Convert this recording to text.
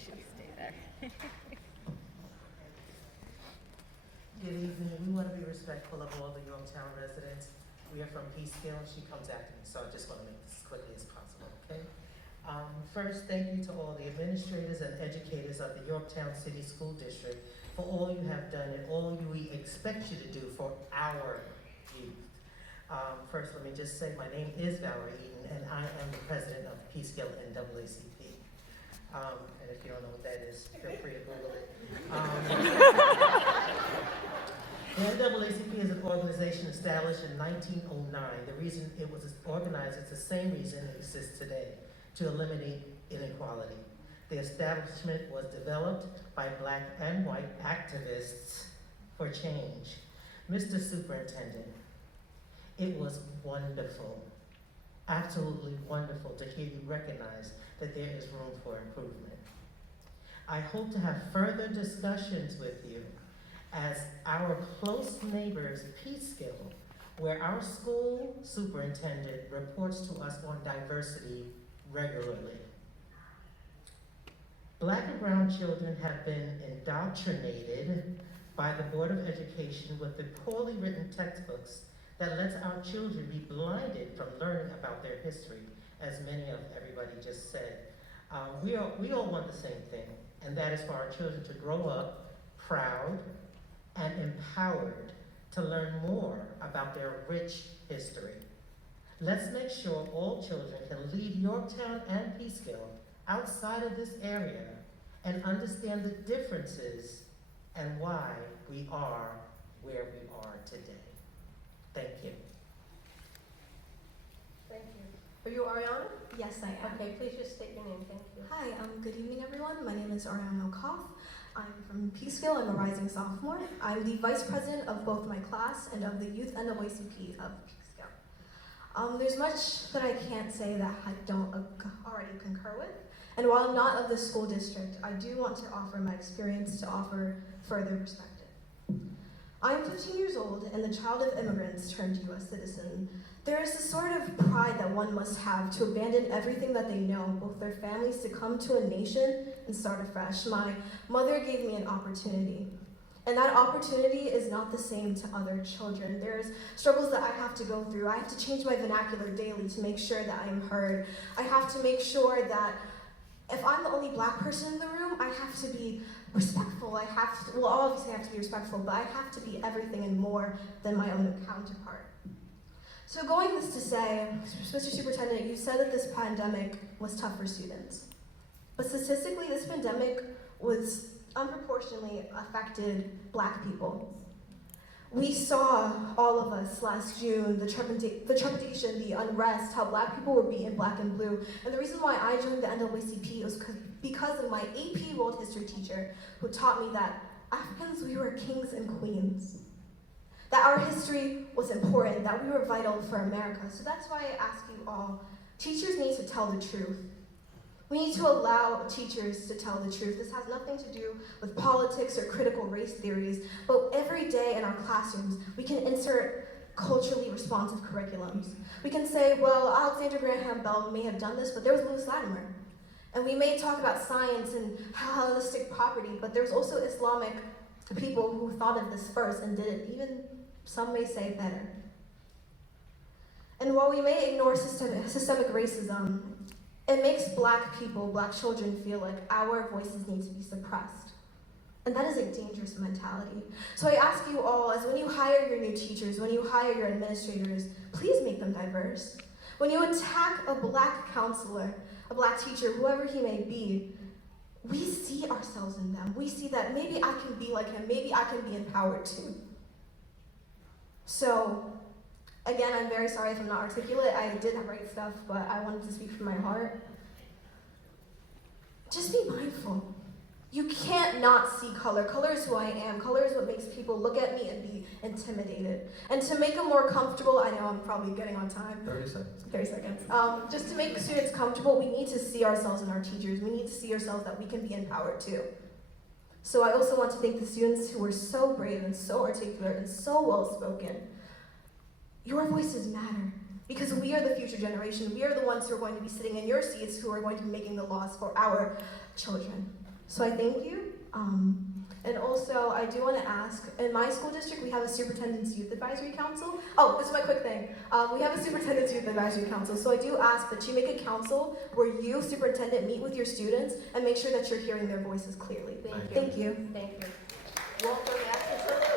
should stay there. Good evening. We want to be respectful of all the Yorktown residents. We are from Peekskill. She comes after me, so I just want to make this as quickly as possible, okay? First, thank you to all the administrators and educators of the Yorktown City School District for all you have done and all we expect you to do for our youth. First, let me just say my name is Valerie Eaton, and I am the president of Peekskill NAACP. And if you don't know what that is, feel free to Google it. The NAACP is an organization established in 1909. The reason it was organized is the same reason it exists today, to eliminate inequality. The establishment was developed by Black and white activists for change. Mr. Superintendent, it was wonderful, absolutely wonderful to hear you recognize that there is room for improvement. I hope to have further discussions with you as our close neighbors, Peekskill, where our school superintendent reports to us on diversity regularly. Black and brown children have been indoctrinated by the Board of Education with the poorly written textbooks that lets our children be blinded from learning about their history, as many of everybody just said. We all want the same thing, and that is for our children to grow up proud and empowered to learn more about their rich history. Let's make sure all children can leave Yorktown and Peekskill outside of this area and understand the differences and why we are where we are today. Thank you. Thank you. Are you Ariana? Yes, I am. Okay, please just state your name. Thank you. Hi, good evening, everyone. My name is Ariana Koff. I'm from Peekskill. I'm a rising sophomore. I'm the vice president of both my class and of the youth NAACP of Peekskill. There's much that I can't say that I don't already concur with. And while I'm not of the school district, I do want to offer my experience to offer further perspective. I'm 15 years old and the child of immigrants turned U.S. citizen. There is a sort of pride that one must have to abandon everything that they know, both their families, to come to a nation and start afresh. My mother gave me an opportunity, and that opportunity is not the same to other children. There's struggles that I have to go through. I have to change my vernacular daily to make sure that I'm heard. I have to make sure that if I'm the only Black person in the room, I have to be respectful. Well, obviously I have to be respectful, but I have to be everything and more than my own counterpart. So going this to say, Mr. Superintendent, you said that this pandemic was tough for students. But statistically, this pandemic was unproportionately affected Black people. We saw, all of us, last June, the trepidation, the unrest, how Black people were beaten black and blue. And the reason why I joined the NAACP was because of my AP World History teacher, who taught me that Africans, we were kings and queens. That our history was important, that we were vital for America. So that's why I ask you all, teachers need to tell the truth. We need to allow teachers to tell the truth. This has nothing to do with politics or critical race theories, but every day in our classrooms, we can insert culturally responsive curriculums. We can say, well, Alexander Graham Bell may have done this, but there was Louis Latimer. And we may talk about science and Hellenistic property, but there's also Islamic people who thought of this first and did it, even some may say better. And while we may ignore systemic racism, it makes Black people, Black children feel like our voices need to be suppressed. And that is a dangerous mentality. So I ask you all, as when you hire your new teachers, when you hire your administrators, please make them diverse. When you attack a Black counselor, a Black teacher, whoever he may be, we see ourselves in them. We see that maybe I can be like him, maybe I can be empowered too. So, again, I'm very sorry if I'm not articulate. I did write stuff, but I wanted to speak from my heart. Just be mindful. You can't not see color. Color is who I am. Color is what makes people look at me and be intimidated. And to make them more comfortable, I know I'm probably getting on time. 30 seconds. 30 seconds. Just to make students comfortable, we need to see ourselves in our teachers. We need to see ourselves that we can be empowered too. So I also want to thank the students who were so brave and so articulate and so well-spoken. Your voices matter because we are the future generation. We are the ones who are going to be sitting in your seats who are going to be making the laws for our children. So I thank you. And also, I do want to ask, in my school district, we have a Superintendent's Youth Advisory Council. Oh, this is my quick thing. We have a Superintendent's Youth Advisory Council, so I do ask that you make a council where you, superintendent, meet with your students and make sure that you're hearing their voices clearly. Thank you. Thank you. Thank you. Welcome, Atkinson.